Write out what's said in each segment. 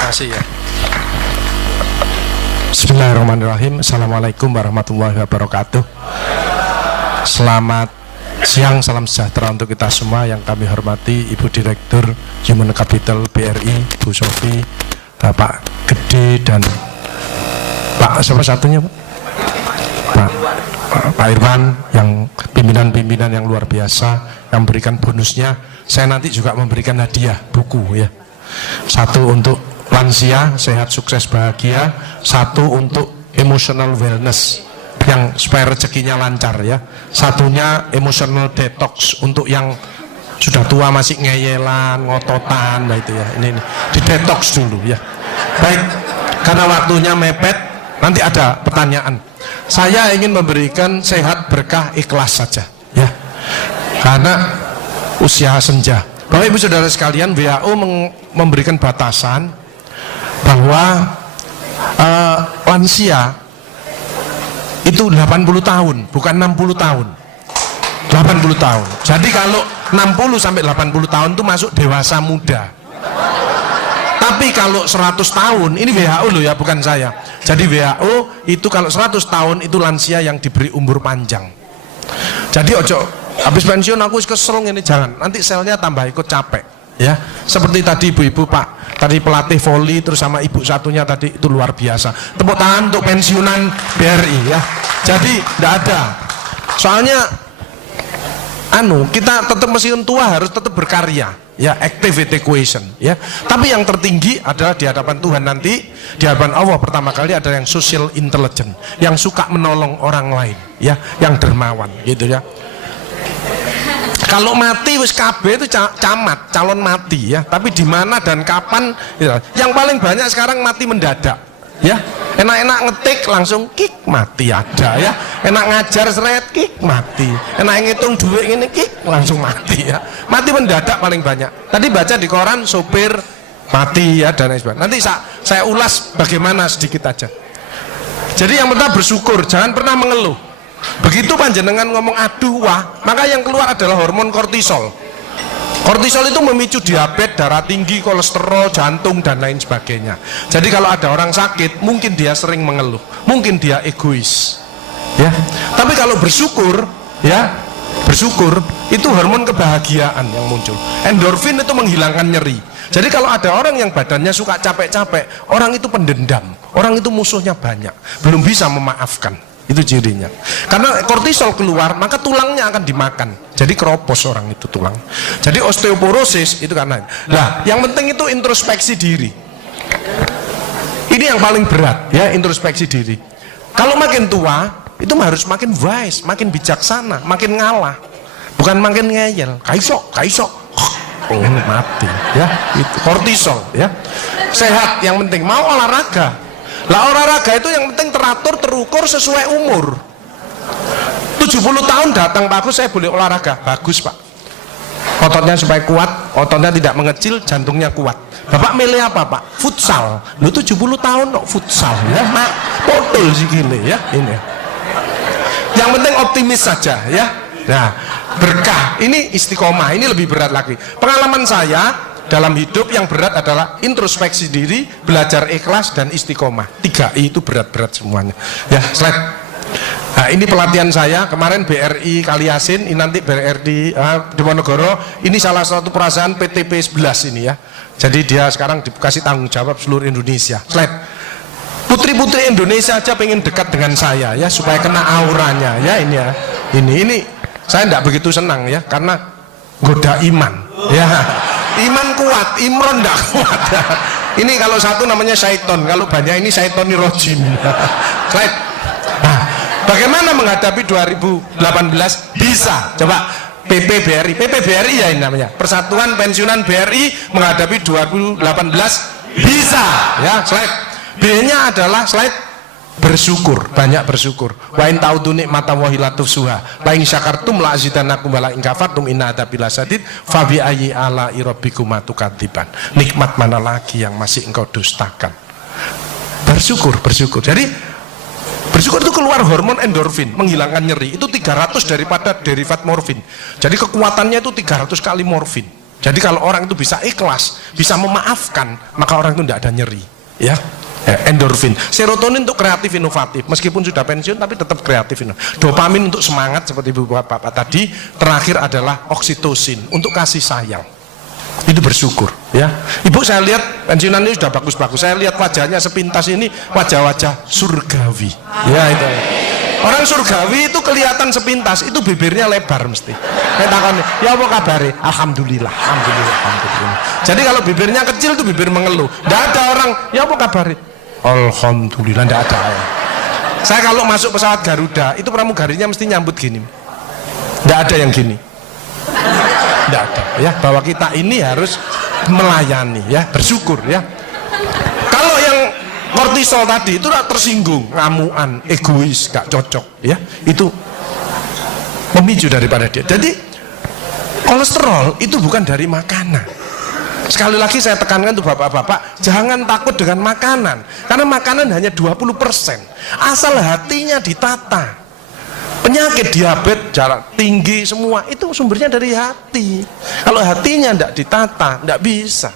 kasih ya. Bismillahirrahmanirrahim. Assalamualaikum warahmatullahi wabarakatuh. Selamat siang, salam sejahtera untuk kita semua yang kami hormati Ibu Direktur Human Capital BRI, Bu Sofi, Bapak Gede, dan Pak siapa satunya Pak Irwan, yang pimpinan-pimpinan yang luar biasa yang memberikan bonusnya. Saya nanti juga memberikan hadiah buku ya. Satu untuk lansia, sehat, sukses, bahagia. Satu untuk emotional wellness, yang supaya rezekinya lancar ya. Satunya emotional detox untuk yang sudah tua masih ngeyelan, ngototan, nah itu ya. Ini di detox dulu ya. Baik, karena waktunya mepet, nanti ada pertanyaan. Saya ingin memberikan sehat, berkah, ikhlas saja ya. Karena usia senja. Bapak Ibu Saudara sekalian, WHO memberikan batasan bahwa lansia itu 80 tahun, bukan 60 tahun. 80 tahun. Jadi kalau 60 sampai 80 tahun itu masuk dewasa muda. Tapi kalau 100 tahun, ini WHO loh ya, bukan saya. Jadi WHO itu kalau 100 tahun itu lansia yang diberi umur panjang. Jadi ojo habis pensiun aku kesel ini, jangan. Nanti selnya tambah ikut capek ya. Seperti tadi ibu-ibu Pak, tadi pelatih voli terus sama ibu satunya tadi itu luar biasa. Tepuk tangan untuk pensiunan BRI ya. Jadi tidak ada. Soalnya kita tetap pensiun tua harus tetap berkarya ya, activity equation ya. Tapi yang tertinggi adalah di hadapan Tuhan nanti, di hadapan Allah pertama kali ada yang social intelligence, yang suka menolong orang lain ya, yang dermawan gitu ya. Kalau mati wis KB itu camat, calon mati ya. Tapi di mana dan kapan ya. Yang paling banyak sekarang mati mendadak ya. Enak-enak ngetik langsung kik mati ada ya. Enak ngajar seret kik mati. Enak ngitung duit ini kik langsung mati ya. Mati mendadak paling banyak. Tadi baca di koran sopir mati ya dan lain sebagainya. Nanti saya ulas bagaimana sedikit aja. Jadi yang pertama bersyukur, jangan pernah mengeluh. Begitu panjenengan ngomong aduh wah, maka yang keluar adalah hormon kortisol. Kortisol itu memicu diabetes, darah tinggi, kolesterol, jantung, dan lain sebagainya. Jadi kalau ada orang sakit, mungkin dia sering mengeluh, mungkin dia egois ya. Tapi kalau bersyukur ya, bersyukur itu hormon kebahagiaan yang muncul. Endorfin itu menghilangkan nyeri. Jadi kalau ada orang yang badannya suka capek-capek, orang itu pendendam, orang itu musuhnya banyak, belum bisa memaafkan. Itu cirinya. Karena kortisol keluar, maka tulangnya akan dimakan. Jadi keropos orang itu tulang. Jadi osteoporosis itu karena. Nah, yang penting itu introspeksi diri. Ini yang paling berat ya, introspeksi diri. Kalau makin tua, itu harus makin wise, makin bijaksana, makin ngalah. Bukan makin ngeyel. Kaisok. Oh, mati ya. Itu kortisol ya. Sehat yang penting, mau olahraga. Lah olahraga itu yang penting teratur, terukur sesuai umur. 70 tahun datang Pak Agus, saya boleh olahraga. Bagus Pak. Ototnya supaya kuat, ototnya tidak mengecil, jantungnya kuat. Bapak milih apa Pak? Futsal. Lu 70 tahun kok futsal ya, Mak. Potol sih gini ya ini. Yang penting optimis saja ya. Nah, berkah ini istiqomah, ini lebih berat lagi. Pengalaman saya dalam hidup yang berat adalah introspeksi diri, belajar ikhlas, dan istiqomah. 3I itu berat-berat semuanya ya. Slide. Nah, ini pelatihan saya kemarin BRI Kaliasin, ini nanti BRI Diponegoro. Ini salah satu perusahaan PTP 11 ini ya. Jadi dia sekarang dikasih tanggung jawab seluruh Indonesia. Slide. Putri-putri Indonesia aja pengen dekat dengan saya ya, supaya kena auranya ya. Ini ya, ini saya tidak begitu senang ya, karena goda iman ya. Iman kuat, Imron tidak kuat. Ini kalau satu namanya syaiton, kalau banyak ini syaitoni rojim. Slide. Nah, bagaimana menghadapi 2018? Bisa. Coba PPBRI ya ini namanya. Persatuan Pensiunan BRI menghadapi 2018 bisa. Ya, slide. B-nya adalah slide bersyukur, banyak bersyukur. Wa in ta'udu nikmatallahi la tuhsuha. La in syakartum la azidannakum wa la in kafartum inna adzabi lasyadid. Fa bi ayyi ala'i rabbikuma tukadziban. Nikmat mana lagi yang masih engkau dustakan? Bersyukur. Jadi bersyukur itu keluar hormon endorfin, menghilangkan nyeri. Itu 300 daripada derivat morfin. Jadi kekuatannya itu 300 kali morfin. Jadi kalau orang itu bisa ikhlas, bisa memaafkan, maka orang itu tidak ada nyeri, ya. Endorfin, serotonin untuk kreatif inovatif, meskipun sudah pensiun tapi tetap kreatif inovatif. Dopamin untuk semangat seperti ibu bapak tadi. Terakhir adalah oksitosin untuk kasih sayang. Itu bersyukur, ya. Ibu saya lihat pensiunan ini sudah bagus-bagus. Saya lihat wajahnya sepintas ini wajah-wajah surgawi, ya itu. Orang surgawi itu kelihatan sepintas, itu bibirnya lebar mesti. Takon, ya apa kabare? Alhamdulillah, alhamdulillah, alhamdulillah. Jadi kalau bibirnya kecil itu bibir mengeluh. Tidak ada orang, ya apa kabare? Alhamdulillah, tidak ada. Saya kalau masuk pesawat Garuda, itu pramugarinya mesti nyambut gini. Tidak ada yang gini. Tidak ada, ya. Bahwa kita ini harus melayani, ya, bersyukur, ya. Kalau yang kortisol tadi itu tersinggung, ngamuan, egois, gak cocok, ya. Itu memicu daripada dia. Jadi kolesterol itu bukan dari makanan. Sekali lagi saya tekankan tuh bapak-bapak, jangan takut dengan makanan, karena makanan hanya 20%. Asal hatinya ditata. Penyakit diabetes, jarak tinggi, semua itu sumbernya dari hati. Kalau hatinya tidak ditata, tidak bisa.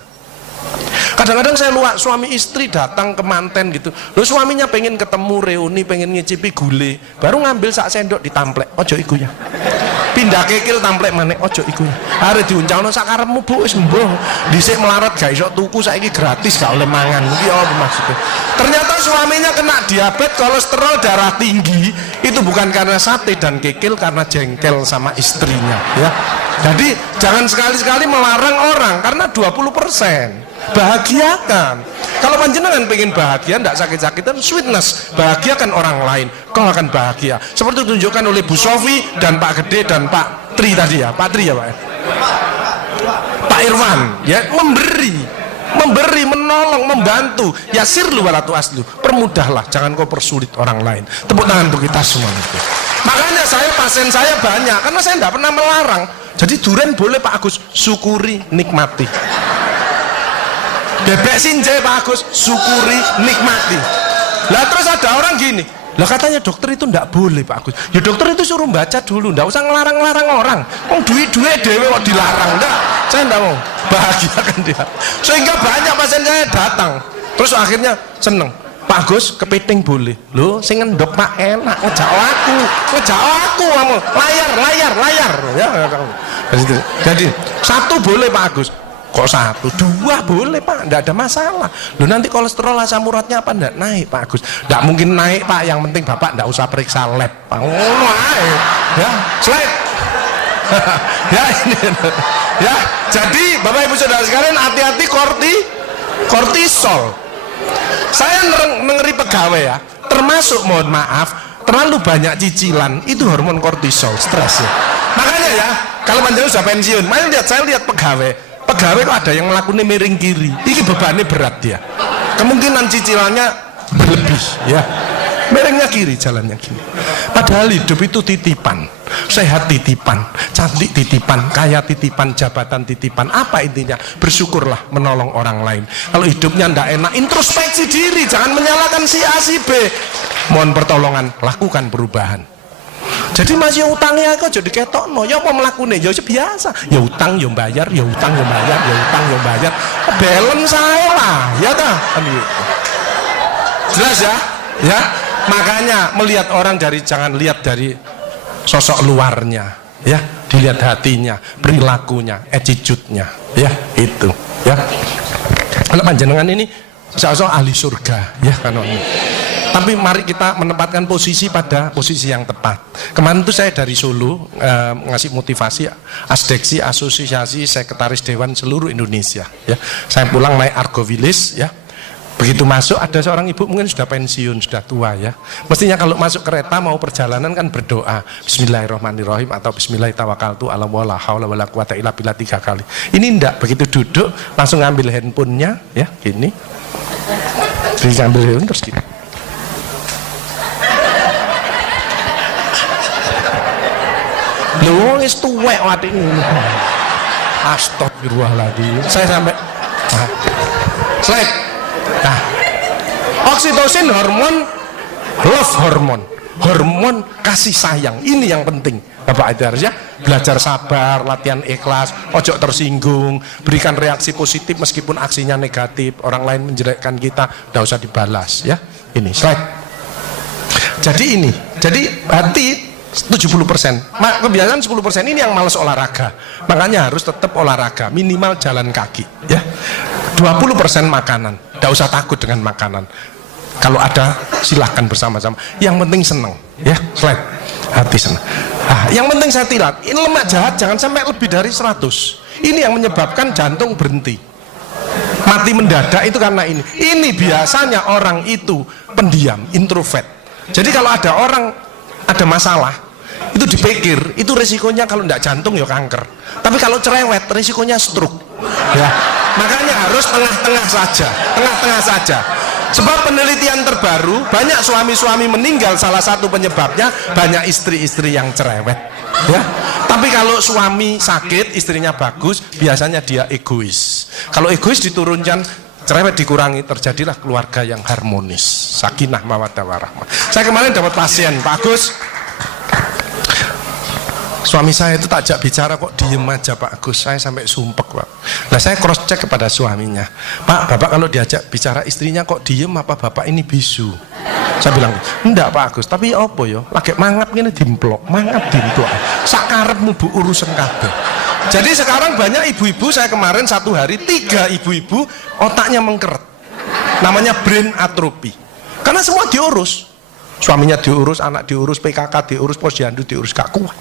Kadang-kadang saya luak suami istri datang ke manten gitu, loh suaminya pengen ketemu reuni, pengen ngicipi gule, baru ngambil sak sendok ditamplek, ojo iku ya. Pindah kekil tamplek manek, ojo iku ya. Arep diuncalno sak karepmu Bu, wis mbuh. Dhisik melarat gak iso tuku, saiki gratis gak oleh mangan. Iki apa maksudnya? Ternyata suaminya kena diabetes, kolesterol, darah tinggi, itu bukan karena sate dan kekil, karena jengkel sama istrinya, ya. Jadi jangan sekali-sekali melarang orang karena 20%. Bahagiakan. Kalau panjenengan pengen bahagia, tidak sakit-sakitan, sweetness, bahagiakan orang lain, kau akan bahagia. Seperti ditunjukkan oleh Bu Sofi dan Pak Gede dan Pak Tri tadi, ya. Pak Tri, ya Pak, ya? Pak Irwan, ya, memberi, menolong, membantu. Yasirlu walatu aslu, permudahlah, jangan kau persulit orang lain. Tepuk tangan untuk kita semua itu. Makanya pasien saya banyak, karena saya tidak pernah melarang. Jadi durian boleh Pak Agus, syukuri, nikmati. Bebek sinjai Pak Agus, syukuri, nikmati. Lah terus ada orang gini, lah katanya dokter itu ndak boleh Pak Agus. Ya dokter itu suruh baca dulu, ndak usah ngelarang-larang orang. Duit-duit dewe kok dilarang, ndak. Saya ndak mau, bahagiakan dia. Sehingga banyak pasien saya datang, terus akhirnya seneng. Pak Agus, kepiting boleh. Loh, sing ngendok Pak enak, ngejak aku kamu. Layar. Ya, jadi satu boleh Pak Agus. Kok satu, dua boleh Pak, enggak ada masalah. Loh nanti kolesterol asam uratnya apa enggak naik Pak Agus? Enggak mungkin naik Pak, yang penting Bapak enggak usah periksa lab Pak. Oh, ya, slide. Ya ini. Ya, jadi Bapak Ibu Saudara sekalian, hati-hati kortisol. Saya ngeri pegawai ya, termasuk mohon maaf, terlalu banyak cicilan, itu hormon kortisol, stres ya. Makanya ya, kalau panjenengan sudah pensiun, saya lihat pegawai kok ada yang melakukan miring kiri, ini bebannya berat dia, kemungkinan cicilannya berlebih ya, miringnya kiri, jalannya kiri. Padahal hidup itu titipan, sehat titipan, cantik titipan, kaya titipan, jabatan titipan. Apa intinya? Bersyukurlah, menolong orang lain. Kalau hidupnya ndak enak, introspeksi diri, jangan menyalahkan si A si B, mohon pertolongan, lakukan perubahan. Jadi masih utangnya kok jadi ketokno, ya apa melakukannya? Ya biasa, ya utang, ya bayar, ya utang, ya bayar, ya utang, ya bayar. Balance saya lah, ya dah. Jelas ya? Ya. Makanya melihat orang jangan lihat dari sosok luarnya, ya. Dilihat hatinya, perilakunya, attitude-nya, ya itu, ya. Kalau panjenengan ini sosok ahli surga, ya kan ini. Tapi mari kita menempatkan posisi pada posisi yang tepat. Kemarin itu saya dari Solo ngasih motivasi asdeksi asosiasi sekretaris dewan seluruh Indonesia. Ya, saya pulang naik Argo Wilis, ya. Begitu masuk ada seorang ibu mungkin sudah pensiun, sudah tua ya. Mestinya kalau masuk kereta mau perjalanan kan berdoa Bismillahirrahmanirrahim atau Bismillahirrahmanirrahim ala wala haula wala quwata illa billah 3 kali. Ini enggak, begitu duduk langsung ngambil handphonenya, ya gini. Diambil handphone terus gini. Loh, wis tuwek wati ngono. Astagfirullahaladzim. Saya sampai slide. Nah, oksitosin hormon love hormon kasih sayang. Ini yang penting. Bapak itu harus ya. belajar sabar, latihan ikhlas, ojo tersinggung, berikan reaksi positif meskipun aksinya negatif, orang lain menjelekkan kita, tidak usah dibalas ya. Ini slide. Jadi hati 70%, kebiasaan 10% ini yang malas olahraga, makanya harus tetap olahraga, minimal jalan kaki ya. 20% makanan, tidak usah takut dengan makanan, kalau ada silahkan bersama-sama, yang penting senang ya. Slide. Hati senang. Yang penting saya tilat, ini lemak jahat jangan sampai lebih dari 100, ini yang menyebabkan jantung berhenti, mati mendadak itu karena ini biasanya orang itu pendiam, introvert. Jadi kalau ada orang ada masalah itu dipikir itu resikonya kalau tidak jantung ya kanker, tapi kalau cerewet resikonya stroke ya. Makanya harus tengah-tengah saja. Sebab penelitian terbaru banyak suami-suami meninggal, salah satu penyebabnya banyak istri-istri yang cerewet ya. Tapi kalau suami sakit istrinya bagus, biasanya dia egois. Kalau egois diturunkan, cerewet dikurangi, terjadilah keluarga yang harmonis, sakinah mawaddah warahmah. Saya kemarin dapat pasien, Pak Agus, suami saya itu tak ajak bicara kok diem aja Pak Agus, saya sampai sumpek Pak. Nah saya cross check kepada suaminya, Pak, Bapak kalau diajak bicara istrinya kok diem, apa Bapak ini bisu? Saya bilang, enggak Pak Agus, tapi apa ya, lagi mangap gini dimplok, sakarepmu bu urusan kabeh. Jadi sekarang banyak ibu-ibu, saya kemarin satu hari 3 ibu-ibu otaknya mengkeret, namanya brain atrophy, karena semua diurus, suaminya diurus, anak diurus, PKK diurus, posyandu diurus, gak kuat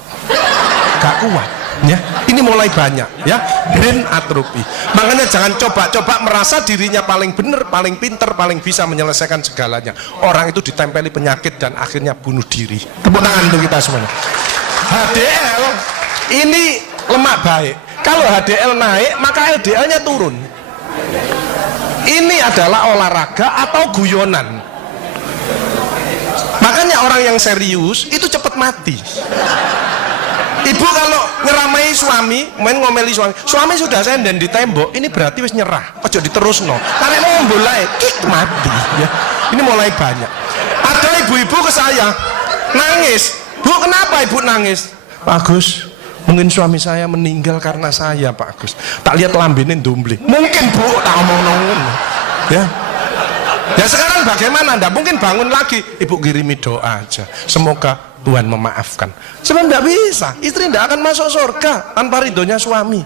ya. Ini mulai banyak ya, brain atrophy. Makanya jangan coba-coba merasa dirinya paling benar, paling pinter, paling bisa menyelesaikan segalanya. Orang itu ditempeli penyakit dan akhirnya bunuh diri. Tepuk tangan untuk kita semuanya. HDL ini lemak baik, kalau HDL naik maka LDL-nya turun. Ini adalah olahraga atau guyonan. Makanya orang yang serius itu cepat mati. Ibu kalau ngeramai suami, main ngomeli suami sudah senden di tembok, ini berarti wis nyerah, ojo diterusno. Karena mau mulai kik mati ya. Ini mulai banyak. Ada ibu-ibu ke saya nangis, Bu kenapa ibu nangis? Pak Agus, mungkin suami saya meninggal karena saya Pak Agus. Tak lihat lambene ndumbling. Mungkin Bu, tak omong-omong ya. Ya sekarang bagaimana? Nggak mungkin bangun lagi, ibu kirimi doa aja, semoga Tuhan memaafkan. Sebab tidak bisa, istri tidak akan masuk surga tanpa ridhonya suami.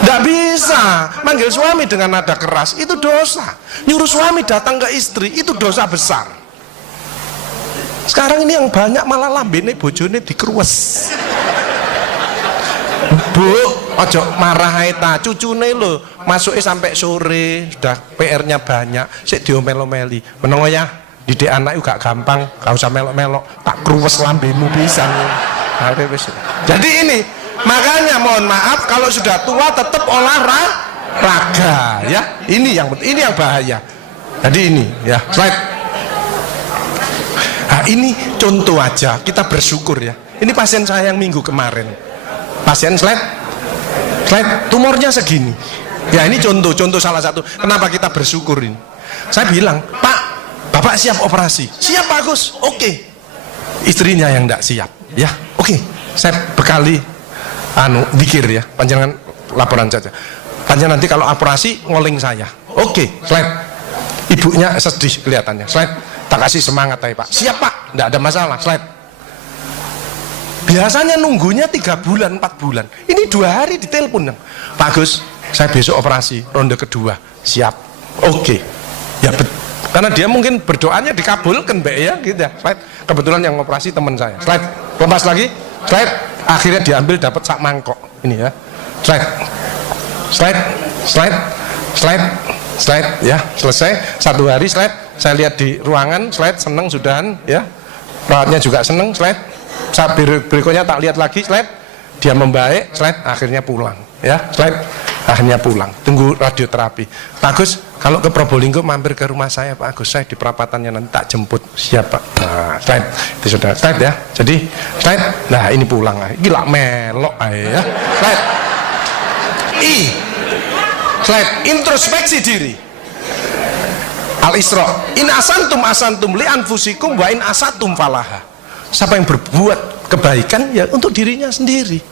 Tidak bisa manggil suami dengan nada keras, itu dosa. Nyuruh suami datang ke istri, itu dosa besar. Sekarang ini yang banyak malah lambene bojone dikruwes. Bu, ojo marah ta, cucune lho, masuknya sampai sore, sudah PR-nya banyak, sik diomel-omeli. Meneng ya, didik anak itu gak gampang, gak usah melok-melok, tak kruwes lambemu pisan. Jadi ini, makanya mohon maaf kalau sudah tua tetap olahraga ya. Ini yang bahaya. Jadi ini ya, slide. Nah, ini contoh aja, kita bersyukur ya. Ini pasien saya yang minggu kemarin. Pasien slide, tumornya segini. Ya ini contoh salah satu. Kenapa kita bersyukur ini? Saya bilang, Pak, Bapak siap operasi? Siap Pak Agus. Oke. Istrinya yang tidak siap. Ya, oke. Saya bekali, pikir ya. Panjangan laporan saja. Panjangan nanti kalau operasi ngoling saya. Oke, slide. Ibunya sedih kelihatannya. Slide. Tak kasih semangat aja Pak. Siap Pak, tidak ada masalah. Slide. Biasanya nunggunya 3 bulan, 4 bulan. Ini 2 hari ditelepon. Pak Gus, saya besok operasi ronde kedua. Siap. Oke. Ya karena dia mungkin berdoanya dikabulkan Mbak ya gitu ya. Slide. Kebetulan yang operasi teman saya. Slide. Lepas lagi. Slide. Akhirnya diambil dapat sak mangkok. Ini ya. Slide ya. Selesai 1 hari slide. Saya lihat di ruangan slide, seneng sudahan ya. Perawatnya juga seneng slide. Saat berikutnya tak lihat lagi slide, dia membaik slide, akhirnya pulang ya. Slide, akhirnya pulang, tunggu radioterapi. Pak Agus, kalau ke Probolinggo mampir ke rumah saya Pak Agus, saya di perapatannya nanti tak jemput. Siap Pak. Nah slide, itu sudah slide ya. Jadi slide, nah ini pulang, gila melok ya. Slide, slide, introspeksi diri. Al-Isra, in asantum li anfusikum wa in asatum falaha. Siapa yang berbuat kebaikan ya untuk dirinya sendiri.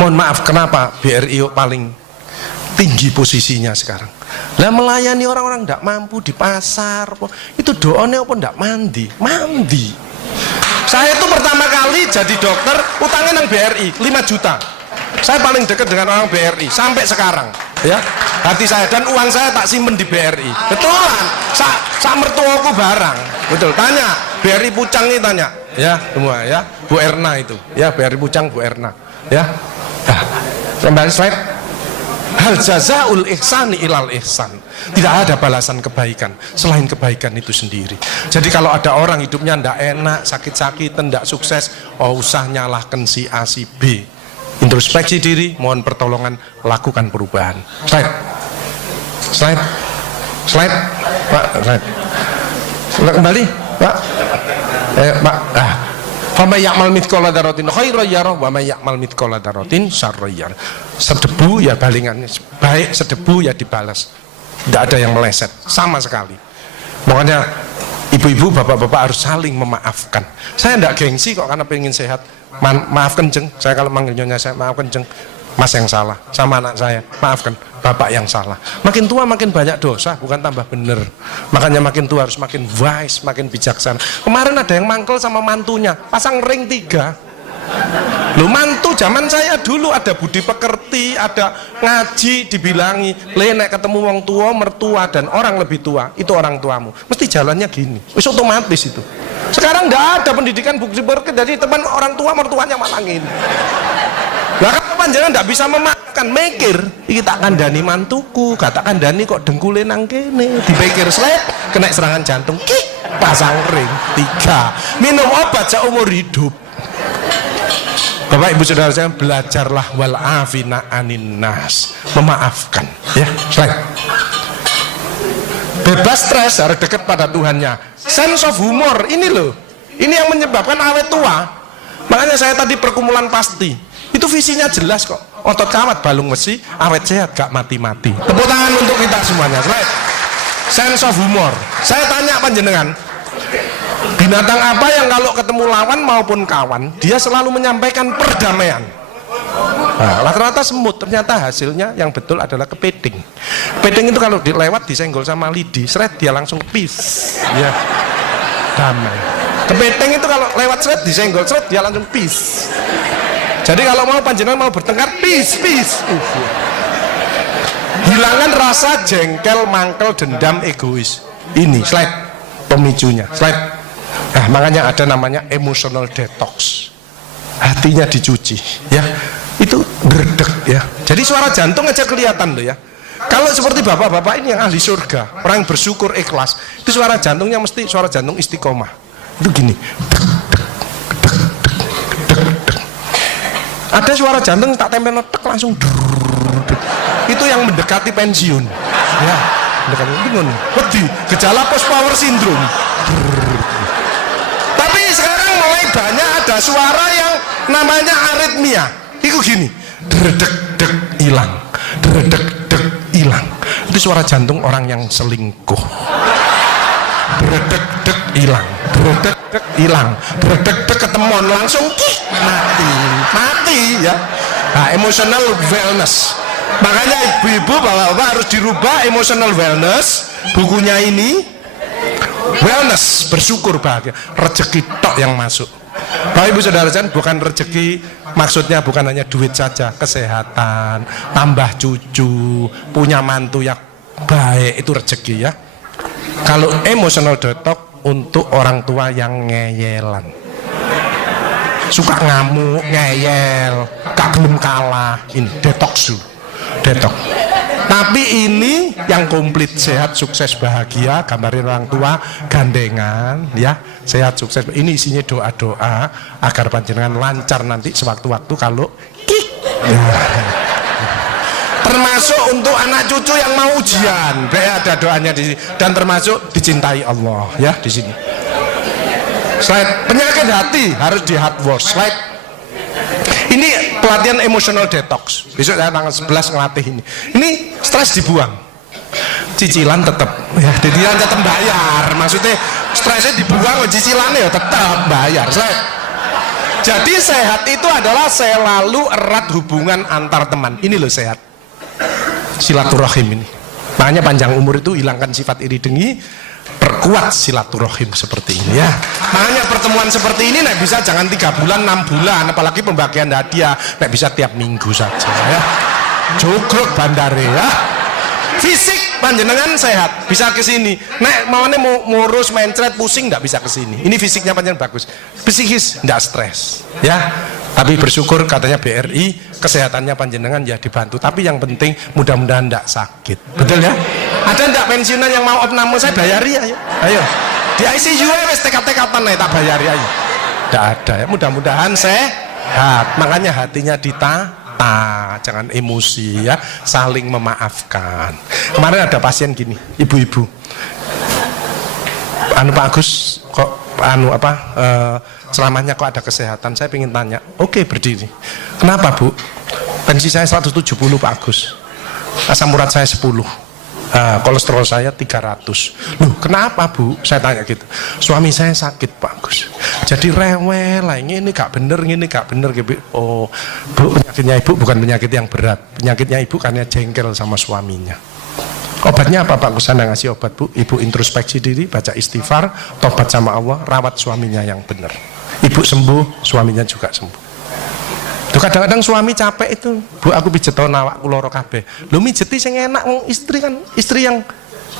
Mohon maaf, kenapa BRI paling tinggi posisinya sekarang? Lah melayani orang-orang tidak mampu di pasar, itu doanya apa tidak mandi? Mandi. Saya itu pertama kali jadi dokter utangnya nang BRI 5 juta. Saya paling dekat dengan orang BRI sampai sekarang, ya. Hati saya dan uang saya tak simpen di BRI. Betulan, sak mertuaku barang. Betul. Tanya BRI Pucang ini, tanya, ya semua, ya Bu Erna itu, ya BRI Pucang Bu Erna, ya. Nah, kembali slide. Hal jazaul ihsani ilal ihsan. Tidak ada balasan kebaikan selain kebaikan itu sendiri. Jadi kalau ada orang hidupnya ndak enak, sakit-sakitan, ndak sukses, oh usah nyalahkan si A si B. Introspeksi diri, mohon pertolongan, lakukan perubahan. Slide. Pak, slide. Kembali, Pak. Pak. Fama ya'mal mithqala dzarratin khairan yarah wa may ya'mal mithqala dzarratin syarran yarah. Sedebu ya balingannya, baik sedebu ya dibalas. Tidak ada yang meleset sama sekali. Makanya ibu-ibu, bapak-bapak harus saling memaafkan. Saya tidak gengsi kok karena pengen sehat. Maafkan jeng, saya kalau manggil nyonya saya maafkan jeng, mas yang salah, sama anak saya maafkan, bapak yang salah. Makin tua makin banyak dosa, bukan tambah bener. Makanya makin tua harus makin wise, makin bijaksana. Kemarin ada yang mangkel sama mantunya, pasang ring 3. Lu mantu zaman saya dulu ada budi pekerti, ada ngaji, dibilangi nek ketemu wong tua, mertua dan orang lebih tua, itu orang tuamu, mesti jalannya gini, wis otomatis itu. Sekarang enggak ada pendidikan budi pekerti, jadi teman orang tua mertuanya malangin. Lah kan panjenengan enggak bisa memaafkan, mikir iki tak kandhani mantuku, gak tak kandhani kok dengkule nang kene, dipikir slek kena serangan jantung, kik, pasang ring 3, minum obat seumur hidup. Bapak Ibu Saudara saya, belajarlah wal afina anin nas, memaafkan, ya. Slide. Bebas stres, harus dekat pada Tuhannya. Sense of humor ini loh, ini yang menyebabkan awet tua. Makanya saya tadi perkumpulan pasti itu visinya jelas kok, otot kawat balung besi, awet sehat gak mati-mati. Tepuk tangan untuk kita semuanya. Slide. Sense of humor. Saya tanya panjenengan, binatang apa yang kalau ketemu lawan maupun kawan dia selalu menyampaikan perdamaian? Nah, rata-rata semut, ternyata hasilnya yang betul adalah kepiting. Kepiting itu kalau dilewat disenggol sama lidi, seret dia langsung peace, ya, damai. Kepiting itu kalau lewat seret disenggol seret dia langsung peace. Jadi kalau mau panjenengan mau bertengkar, peace. Hilangkan rasa jengkel, mangkel, dendam, egois. Ini slide pemicunya. Slide. Nah, makanya ada namanya emotional detox. Hatinya dicuci, ya. Itu berdek, ya. Jadi suara jantung aja kelihatan loh, ya. Kalau seperti bapak-bapak ini yang ahli surga, orang yang bersyukur ikhlas, itu suara jantungnya mesti suara jantung istiqomah. Itu gini. Ada suara jantung tak tempel tek langsung. Itu yang mendekati pensiun. Ya, mendekati bingung. Wedi, gejala post power syndrome. Tapi sekarang mulai banyak ada suara yang namanya aritmia. Itu gini, dredek-dek hilang, dredek-dek hilang. Itu suara jantung orang yang selingkuh. Dredek-dek hilang, dredek-dek hilang, dredek-dek ketemuan langsung mati, ya. Nah, emotional wellness. Makanya ibu-ibu, bapak-bapak harus dirubah emotional wellness. Bukunya ini wellness, bersyukur bahagia, rezeki tok yang masuk. Bapak Ibu Saudara sekalian, bukan rezeki maksudnya bukan hanya duit saja, kesehatan, tambah cucu, punya mantu yang baik, itu rezeki, ya. Kalau emotional detox untuk orang tua yang ngeyelan, suka ngamuk, ngeyel, gak belum kalah, ini detox dulu, detox. Tapi ini yang komplit, sehat, sukses, bahagia, gambarin orang tua, gandengan, ya, sehat, sukses. Ini isinya doa-doa agar panjenengan lancar nanti sewaktu-waktu kalau kik. Ya. Termasuk untuk anak cucu yang mau ujian, ada doanya di sini, dan termasuk dicintai Allah, ya, di sini. Slide penyakit hati harus di hard work. Slide. Ini pelatihan emotional detox. Besok saya tanggal 11 ngelatih ini. Ini stres dibuang. Cicilan tetap, ya, cicilan tetap bayar. Maksudnya stresnya dibuang, cicilannya ya tetap bayar. Slide. Jadi sehat itu adalah selalu erat hubungan antar teman. Ini loh sehat, silaturahim ini. Makanya panjang umur itu hilangkan sifat iri dengki, perkuat silaturahim seperti ini ya. Makanya pertemuan seperti ini nek bisa jangan 3 bulan 6 bulan, apalagi pembagian hadiah nek bisa tiap minggu saja ya. Cukup bandare ya. Fisik panjenengan sehat, bisa ke sini. Nek maunya mau ngurus mencret pusing nggak bisa ke sini. Ini fisiknya panjenengan bagus. Psikis nggak stres ya. Tapi bersyukur katanya BRI kesehatannya panjenengan ya dibantu. Tapi yang penting mudah-mudahan nggak sakit. Betul ya? Ada nggak pensiunan yang mau opname saya bayari ayo. Ayo. Di ICU wes tekad-tekatan tak bayari ayo. Nggak ada ya. Mudah-mudahan sehat. Makanya hatinya jangan emosi ya, saling memaafkan. Kemarin ada pasien gini, ibu-ibu, Pak Agus kok selamanya kok ada kesehatan, saya ingin tanya. Oke, berdiri. Kenapa Bu? Tensi saya 170 Pak Agus, asam urat saya 10, kolesterol saya 300. Loh kenapa Bu? Saya tanya gitu. Suami saya sakit Pak Agus, jadi rewel lah, ini gak bener, ini gak bener gitu. Oh Bu, penyakitnya ibu bukan penyakit yang berat, penyakitnya ibu karena jengkel sama suaminya. Obatnya apa Pak Agus? Saya ngasih obat Bu, ibu introspeksi diri, baca istighfar, tobat sama Allah, rawat suaminya yang benar. Ibu sembuh, suaminya juga sembuh. Tuh kadang-kadang suami capek itu, Bu aku pijet to awakku loro kabeh. Lho mijeti sing enak, istri yang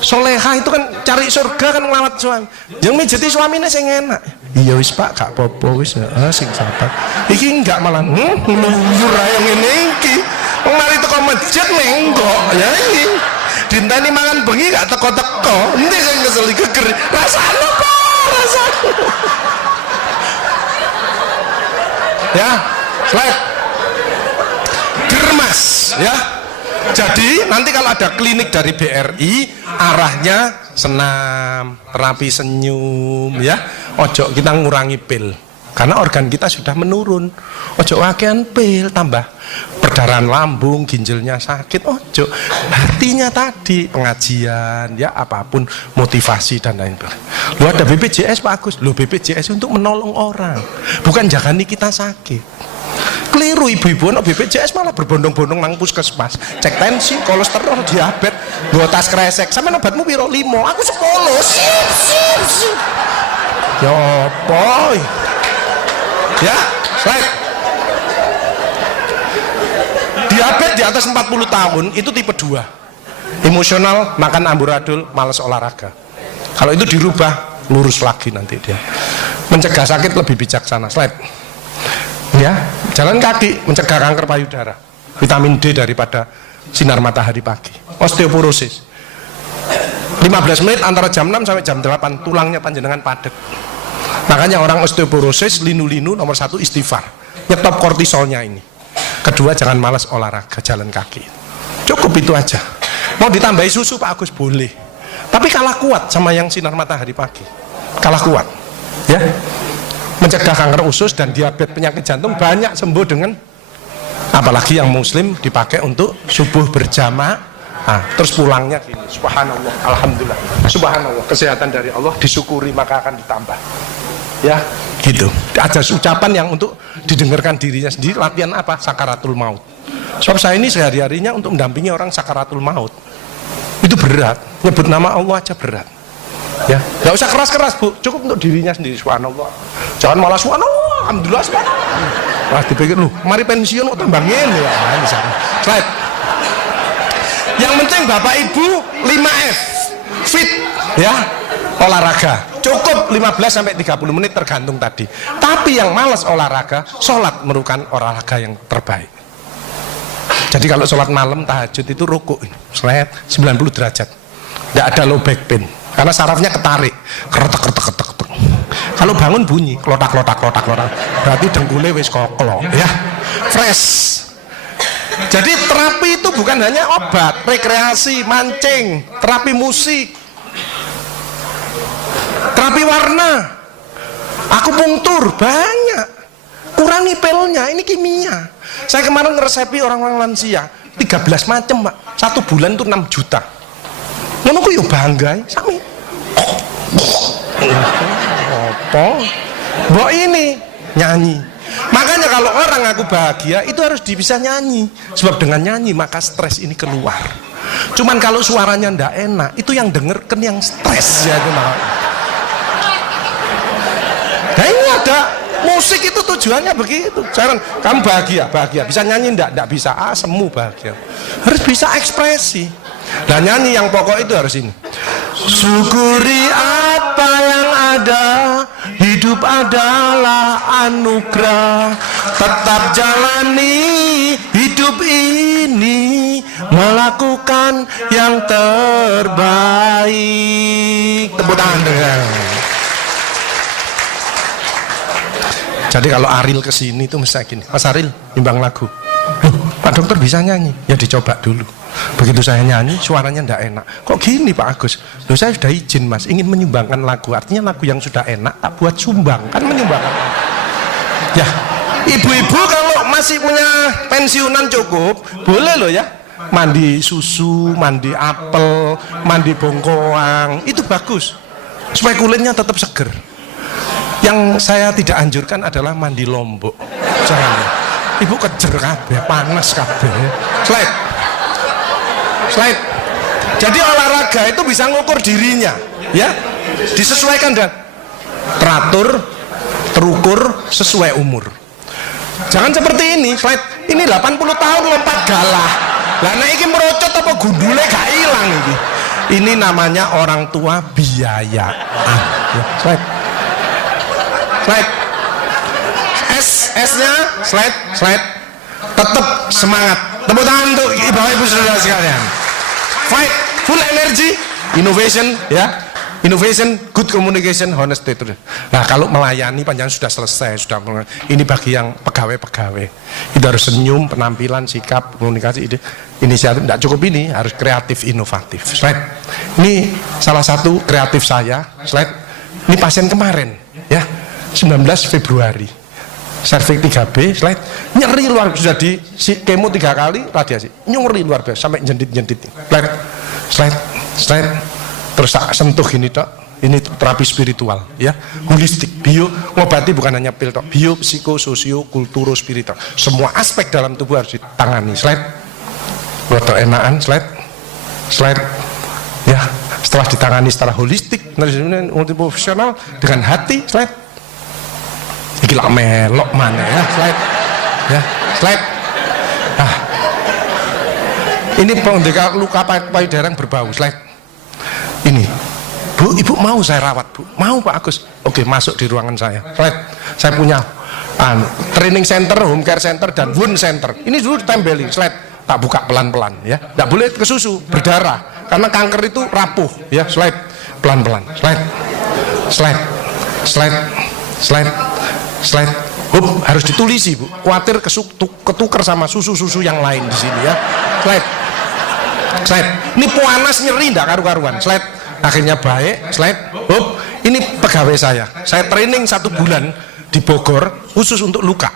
soleha itu kan cari surga kan ngelawat suami. Yang mijeti suaminya sing enak. Iya wis Pak, gak apa-apa wis, sing sabar. Iki enggak malah ngluyur ae ngene iki. Wong mari teko masjid menggok ya iki. Dinteni mangan bengi gak teko-teko. Endi sing kesel geger. Rasane apa? Rasane. Ya, slide. Germas ya. Jadi nanti kalau ada klinik dari BRI arahnya senam, terapi senyum ya. Ojo kita ngurangi pil karena organ kita sudah menurun. Ojo wakian pil tambah perdarahan lambung, ginjalnya sakit. Ojo, hatinya tadi pengajian ya, apapun motivasi dan lain-lain. Lu ada BPJS Pak Agus, lu BPJS untuk menolong orang, bukan jagani kita sakit. Keliru ibu-ibu, BPJS malah berbondong-bondong nang puskesmas, cek tensi, kolesterol, diabetes, bawa tas kresek, sama obatmu piro 5, aku 10, sip. Ya boy, ya, slide. Diabetes di atas 40 tahun itu tipe 2, emosional, makan amburadul, malas olahraga. Kalau itu dirubah, lurus lagi nanti dia. Mencegah sakit lebih bijaksana, slide. Ya, jalan kaki mencegah kanker payudara, vitamin D daripada sinar matahari pagi. Osteoporosis 15 menit antara jam 6 sampai jam 8 tulangnya panjenengan padat. Makanya orang osteoporosis linu-linu nomor 1 istighfar, nyetop kortisolnya ini. Kedua jangan malas olahraga, jalan kaki. Cukup itu aja. Mau ditambahi susu Pak Agus boleh, tapi kalah kuat sama yang sinar matahari pagi, kalah kuat ya. Mencegah kanker usus dan diabetes, penyakit jantung banyak sembuh dengan, apalagi yang muslim dipakai untuk subuh berjamaah. Terus pulangnya gini, subhanallah, alhamdulillah, subhanallah, kesehatan dari Allah, disyukuri maka akan ditambah ya gitu. Ada ucapan yang untuk didengarkan dirinya sendiri. Latihan apa? Sakaratul maut. Sebab saya ini sehari-harinya untuk mendampingi orang sakaratul maut itu berat, nyebut nama Allah aja berat ya. Gak usah keras-keras Bu, cukup untuk dirinya sendiri, subhanallah, jangan malah subhanallah, alhamdulillah, subhanallah. Wah dipikir lu mari pensiun kok tambah ngene ya. Misalnya slide. Yang penting Bapak Ibu 5F fit ya, olahraga cukup 15 sampai 30 menit tergantung tadi. Tapi yang malas olahraga, sholat merupakan olahraga yang terbaik. Jadi kalau sholat malam tahajud itu rukuk slide 90 derajat, tidak ada low back pain karena sarafnya ketarik, keretek. Kalau bangun bunyi klotak, berarti dengkulnya wis koklo ya, fresh. Jadi terapi itu bukan hanya obat, rekreasi, mancing, terapi musik, terapi warna, akupunktur, banyak. Kurangi pilnya, ini kimia. Saya kemarin ngeresepi orang-orang lansia 13 macam Pak, 1 bulan itu 6 juta. Ngono ku yo bangga sami. Apa? Mbok ini nyanyi. kalau orang aku bahagia itu harus bisa nyanyi, sebab dengan nyanyi maka stres ini keluar. Cuman kalau suaranya ndak enak, itu yang denger kan yang stres ya itu. Nah ini ada musik itu tujuannya begitu. Jangan kamu bahagia bisa nyanyi ndak bisa, semu bahagia. Harus bisa ekspresi. Nah nyanyi yang pokok itu harus ini. Syukuri apa yang ada, hidup adalah anugerah. Tetap jalani hidup ini, melakukan yang terbaik. Tepuk tangan dengan. Jadi kalau Aril kesini itu mesti gini, Mas Aril nimbang lagu. Pak dokter bisa nyanyi, ya dicoba dulu. Begitu saya nyanyi, suaranya ndak enak. Kok gini Pak Agus? Loh saya sudah izin Mas, ingin menyumbangkan lagu. Artinya lagu yang sudah enak, tak buat sumbang. Kan menyumbangkan. Ya, ibu-ibu kalau masih punya pensiunan cukup, boleh loh ya. Mandi susu, mandi apel, mandi bongkoang, itu bagus. Supaya kulitnya tetap seger. Yang saya tidak anjurkan adalah mandi lombok. Jangan. Ibu kejer kabeh, panas kabeh. Slide. Jadi olahraga itu bisa ngukur dirinya, ya. Disesuaikan dan teratur, terukur sesuai umur. Jangan seperti ini, slide. Ini 80 tahun lompat galah. Lah nek iki merocot apa gundule gak ilang iki. Ini namanya orang tua biaya. Ya, slide. S-nya slide. Tetap semangat. Tepuk tangan untuk ibu-ibu saudara sekalian. Fight, full energy, innovation, ya. Innovation, good communication, honesty. Nah, kalau melayani panjang sudah selesai, ini bagi yang pegawai-pegawai. Itu harus senyum, penampilan, sikap, komunikasi, ide, inisiatif. Tidak cukup ini, harus kreatif, inovatif. Slide. Ini salah satu kreatif saya. Slide. Ini pasien kemarin, ya, 19 Februari. Serviks 3B, slide, nyeri luar biasa, sudah di kemo 3 kali radiasi, nyeri luar biasa sampai jendit, slide, terus tak sentuh ini tok, ini terapi spiritual, ya, holistik, bio, ngobati bukan hanya pil tok, bio, psiko, sosio, kulturo, spiritual, semua aspek dalam tubuh harus ditangani, slide, foto enakan, slide, ya, setelah ditangani secara holistik, multiprofesional dengan hati, slide. Iki lak melok mana ya, slide. Ah. Ini pengobatan luka payudara yang berbau, slide. Ini, Bu, Ibu mau saya rawat, Bu? Mau Pak Agus? Oke, masuk di ruangan saya, slide. Saya punya training center, home care center, dan wound center. Ini dulu ditempeli, slide. Tak buka pelan-pelan, ya. Tidak boleh ke susu, berdarah. Karena kanker itu rapuh, ya, slide. Pelan-pelan, slide. Harus ditulisi Bu, khawatir ketuker sama susu-susu yang lain di sini ya. Slide. Ini panas nyeri ndak karu-karuan. Slide. Akhirnya baik. Slide. Ini pegawai saya training 1 bulan di Bogor khusus untuk luka.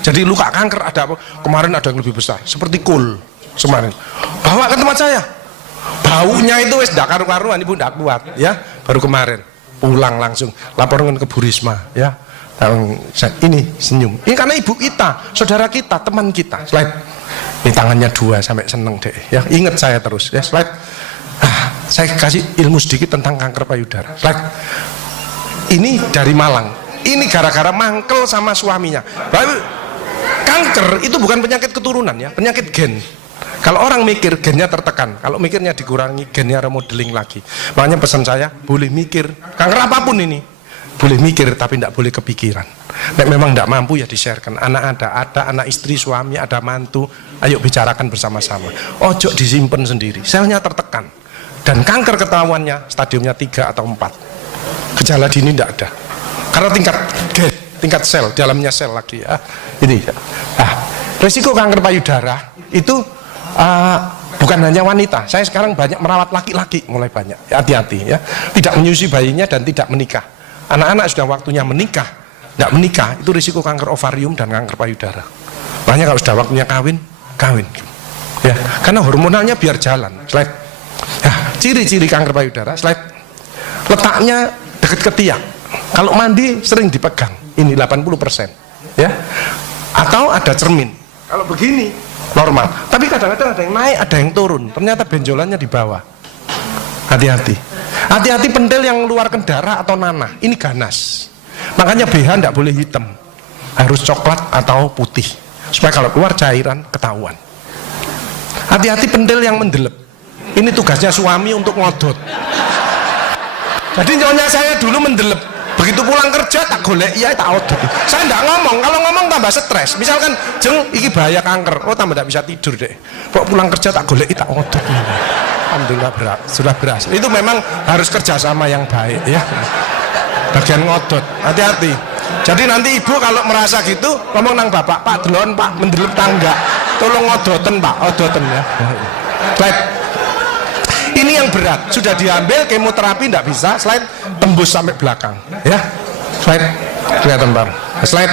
Jadi luka kanker ada apa? Kemarin ada yang lebih besar, seperti kul kemarin. Bawa ke tempat saya. Baunya itu wis ndak karu-karuan, Ibu ndak kuat ya. Baru kemarin pulang langsung laporan ke Bu Risma ya. Ini senyum. Ini karena ibu kita, saudara kita, teman kita. Slide. Ini tangannya 2 sampai seneng deh. Ya, ingat saya terus. Ya, slide. Saya kasih ilmu sedikit tentang kanker payudara. Slide. Ini dari Malang. Ini gara-gara mangkel sama suaminya. Kanker itu bukan penyakit keturunan ya, penyakit gen. Kalau orang mikir gennya tertekan, kalau mikirnya dikurangi gennya remodeling lagi. Makanya pesan saya, boleh mikir kanker apapun ini. Boleh mikir tapi tidak boleh kepikiran. Nek memang tidak mampu ya di-sharekan. Anak ada anak istri, suami, ada mantu. Ayo bicarakan bersama-sama. Ojo disimpan sendiri. Selnya tertekan. Dan kanker ketahuannya stadiumnya 3 atau 4. Gejala dini tidak ada. Karena tingkat sel, dalamnya sel lagi ya. Ini ya. Risiko kanker payudara itu bukan hanya wanita. Saya sekarang banyak merawat laki-laki, mulai banyak. Hati-hati ya. Tidak menyusui bayinya dan tidak menikah. Anak-anak sudah waktunya menikah, tidak menikah, itu risiko kanker ovarium dan kanker payudara. Makanya kalau sudah waktunya kawin, ya, karena hormonalnya biar jalan. Slide. Nah, ciri-ciri kanker payudara, slide. Letaknya dekat ketiak. Kalau mandi sering dipegang, ini 80%. Ya, Atau ada cermin. Kalau begini normal, tapi kadang-kadang ada yang naik, ada yang turun, ternyata benjolannya di bawah. Hati-hati, hati-hati pendel yang mengeluarkan darah atau nanah, ini ganas. Makanya BH tidak boleh hitam, harus coklat atau putih, supaya kalau keluar cairan ketahuan. Hati-hati pendel yang mendelep, ini tugasnya suami untuk ngodot. Jadi nyonya saya dulu mendelep, begitu pulang kerja tak golek, iya tak odot. Saya tidak ngomong, kalau ngomong tambah stres. Misalkan jeng iki bahaya kanker, oh tambah tidak bisa tidur deh. Kok pulang kerja tak golek, tak odot. Alhamdulillah sudah berhasil. Itu memang harus kerjasama yang baik ya. Bagian ngodot, hati-hati. Jadi nanti ibu kalau merasa gitu ngomong nang bapak, Pak delon Pak mendelep tangga, tolong ngodoten Pak, odoten ya. Slide. Ini yang berat, sudah diambil kemoterapi tidak bisa, slide tembus sampai belakang ya. Slide kelihatan Bang. Slide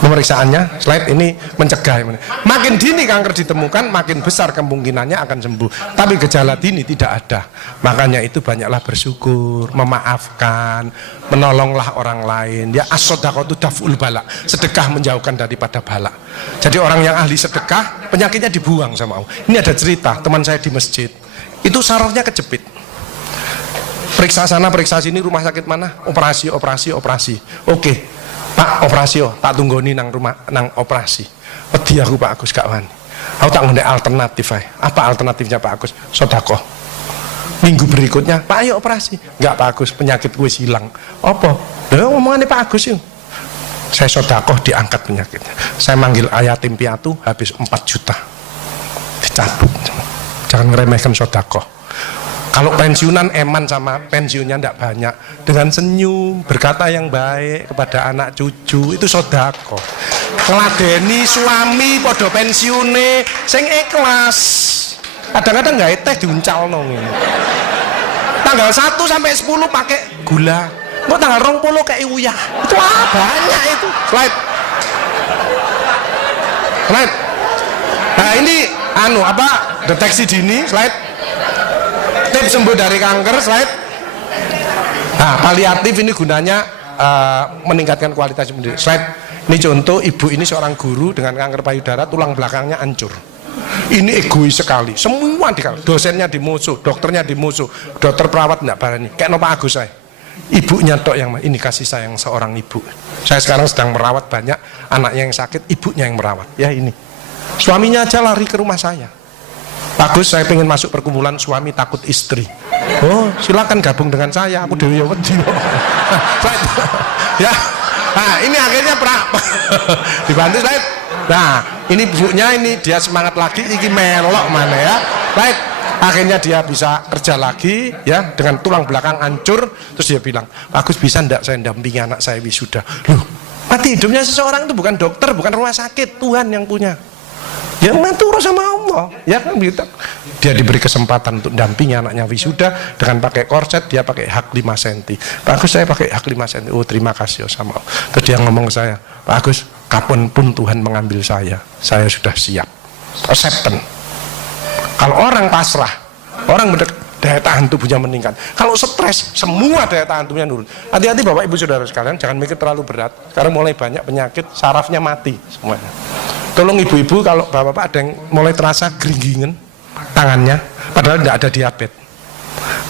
pemeriksaannya, slide ini mencegah. Makin dini kanker ditemukan, makin besar kemungkinannya akan sembuh. Tapi gejala dini tidak ada. Makanya itu banyaklah bersyukur, memaafkan, menolonglah orang lain. Ya as-shadaqatu daf'ul bala. Sedekah menjauhkan daripada bala. Jadi orang yang ahli sedekah, penyakitnya dibuang sama Allah. Ini ada cerita, teman saya di masjid. Itu sarafnya kejepit. Periksa sana, periksa sini, rumah sakit mana? Operasi. Oke. Pak operasi tak tunggoni nang rumah nang operasi. Wedi aku Pak Agus gak wani. Aku tak ngene alternatif ae. Apa alternatifnya Pak Agus? Sedekah. Minggu berikutnya, Pak ayo operasi. Enggak Pak Agus, penyakit gue hilang. Apa? Lha omongannya Pak Agus yuk. Saya sedekah diangkat penyakitnya. Saya manggil yatim piatu habis 4 juta. Dicabut. Jangan ngeremehkan sedekah. Kalau pensiunan eman sama pensiunnya tidak banyak, dengan senyum berkata yang baik kepada anak cucu itu sedekah. Ngeladeni suami podo pensiune sing ikhlas. Kadang-kadang nggak teh diuncal nong. Tanggal 1 sampai 10 pakai gula. Kok tanggal 20 kayak uyah. Itu banyak itu. Slide. Nah ini deteksi dini. Slide. Tips sembuh dari kanker, slide. Nah, paliatif ini gunanya meningkatkan kualitas hidup. Slide. Ini contoh, ibu ini seorang guru dengan kanker payudara, tulang belakangnya hancur. Ini egois sekali. Semua dosennya dimusuh, dokternya dimusuh, dokter perawat enggak berani. Kayak Pak Agus saya. Ibunya tok yang ini kasih sayang seorang ibu. Saya sekarang sedang merawat banyak anaknya yang sakit, ibunya yang merawat. Ya ini. Suaminya aja lari ke rumah saya. Bagus, saya pengen masuk perkumpulan suami takut istri. Oh, silakan gabung dengan saya. Aku dewi wedi. Ya. Nah, ini akhirnya dibantu saya. Nah, ini ibunya ini dia semangat lagi, iki melok mana ya. Baik. Akhirnya dia bisa kerja lagi ya dengan tulang belakang hancur. Terus dia bilang, "Bagus, bisa ndak saya dampingi anak saya wisuda?" Loh, mati hidupnya seseorang itu bukan dokter, bukan rumah sakit, Tuhan yang punya. Ya ngatur sama Allah ya kan gitu. Dia diberi kesempatan untuk dampingi anaknya wisuda dengan pakai korset, dia pakai hak 5 cm. Pak Agus saya pakai hak 5 cm. Oh terima kasih sama Allah. Terus dia ngomong ke saya, Pak Agus kapanpun Tuhan mengambil saya sudah siap. Acceptance. Kalau orang pasrah, orang daya tahan tubuhnya meningkat. Kalau stres, semua daya tahan tubuhnya nurun. Hati-hati Bapak Ibu Saudara sekalian, jangan mikir terlalu berat. Sekarang mulai banyak penyakit, sarafnya mati semuanya. Tolong ibu-ibu kalau bapak-bapak ada yang mulai terasa geringgingen tangannya, padahal tidak ada diabetes,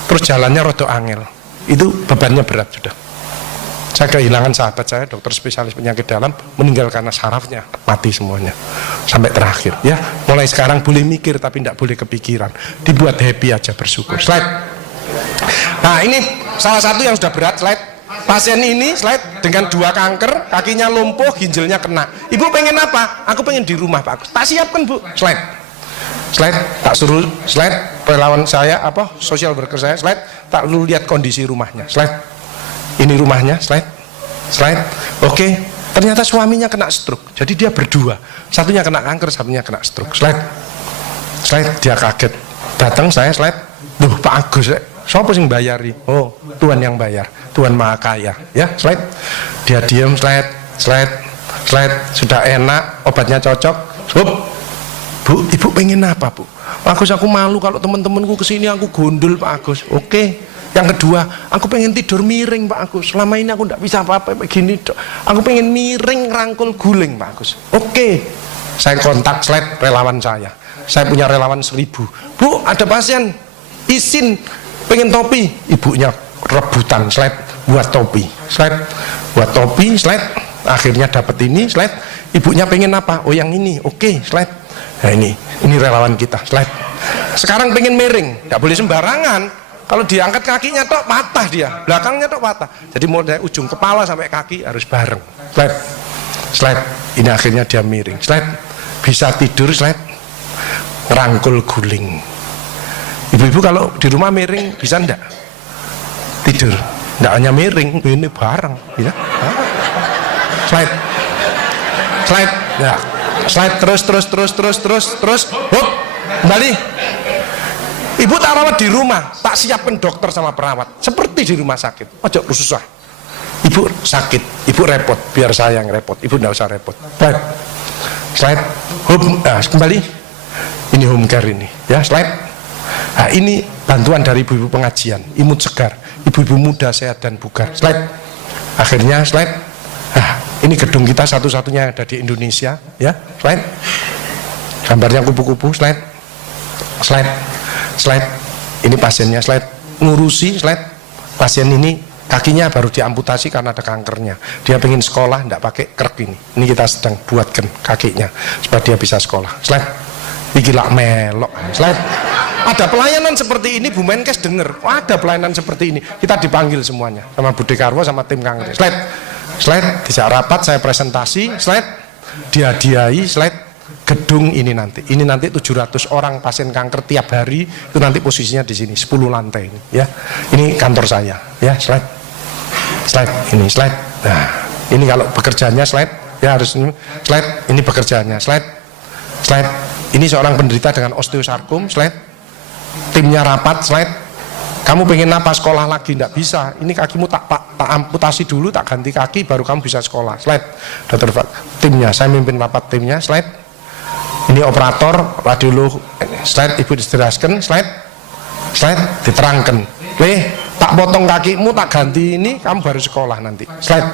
terus jalannya rodo angel, itu bebannya berat sudah. Saya kehilangan sahabat saya, dokter spesialis penyakit dalam, meninggal karena sarafnya mati semuanya sampai terakhir. Ya, mulai sekarang boleh mikir tapi tidak boleh kepikiran, dibuat happy aja, bersyukur. Slide. Nah ini salah satu yang sudah berat. Slide. Pasien ini slide dengan 2 kanker, kakinya lumpuh, ginjalnya kena. Ibu pengen apa? Aku pengen di rumah Pak Agus. Tak siapkan Bu. Slide. Tak suruh slide. Relawan saya social worker saya slide. Tak lu lihat kondisi rumahnya. Slide. Ini rumahnya. Slide. Oke. Ternyata suaminya kena stroke. Jadi dia berdua. Satunya kena kanker, satunya kena stroke. Slide. Dia kaget. Datang saya slide. Duh Pak Agus. Siapa sing bayari? Oh, Tuhan yang bayar. Tuhan Maha Kaya. Ya, slide. Dia diam, slide. Sudah enak, obatnya cocok. Bu, ibu pengen apa, Bu? Pak Agus, aku malu kalau teman-temanku kesini aku gondol, Pak Agus. Oke, Yang kedua, aku pengen tidur miring Pak Agus. Selama ini aku tidak bisa apa-apa begini dok. Aku pengen miring rangkul guling Pak Agus. Oke, saya kontak slide relawan saya. Saya punya relawan 1000. Bu, ada pasien izin pengen topi. Ibunya rebutan slide buat topi. Slide buat topi, slide. Akhirnya dapat ini slide. Ibunya pengen apa? Oh yang ini. Oke, slide. Nah ini relawan kita slide. Sekarang pengen miring, nggak boleh sembarangan. Kalau diangkat kakinya tok patah dia, belakangnya tok patah. Jadi mau dari ujung kepala sampai kaki harus bareng. Slide, slide. Ini akhirnya dia miring. Slide, bisa tidur. Slide, ngerangkul guling. Ibu-ibu kalau di rumah miring bisa ndak? Tidur, ndak hanya miring, ini bareng, ya. Slide, slide, ya. Slide terus. Hop, kembali. Ibu tak rawat di rumah, tak siapkan dokter sama perawat seperti di rumah sakit. Ojo susah. Ibu sakit, ibu repot, biar saya yang repot. Ibu tidak usah repot. Baik. Slide. Home, kembali. Ini home care ini, ya slide. Nah, ini bantuan dari ibu-ibu pengajian, imut segar, ibu-ibu muda sehat dan bugar. Slide. Akhirnya slide. Nah, ini gedung kita satu-satunya yang ada di Indonesia, ya. Slide. Gambarnya kupu-kupu. Slide. Slide. Slide, ini pasiennya. Slide, ngurusi. Slide, pasien ini kakinya baru diamputasi karena ada kankernya. Dia pengen sekolah, tidak pakai krek ini. Ini kita sedang buatkan kakinya supaya dia bisa sekolah. Slide, iki lak melok. Slide, ada pelayanan seperti ini. Bu Menkes denger, oh, ada pelayanan seperti ini. Kita dipanggil semuanya sama Budi Karwo sama tim kanker. Slide, slide, dijak rapat saya presentasi. Slide, dihadiahi. Slide, gedung ini nanti 700 orang pasien kanker tiap hari, itu nanti posisinya di sini 10 lantai ini, ya. Ini kantor saya, ya. Slide, ini slide. Nah, ini kalau bekerjanya slide, ya harus ini. Slide, ini bekerjanya. Slide. Ini seorang penderita dengan osteosarkom. Slide. Timnya rapat. Slide. Kamu pengen apa sekolah lagi? Tidak bisa. Ini kakimu tak amputasi dulu, tak ganti kaki, baru kamu bisa sekolah. Slide. Dokter timnya, saya mimpin rapat timnya. Slide. Ini operator radiolog. Slide, ibu dijelaskan. Slide, diterangkan. Tak potong kakimu, tak ganti ini, kamu baru sekolah nanti. Slide.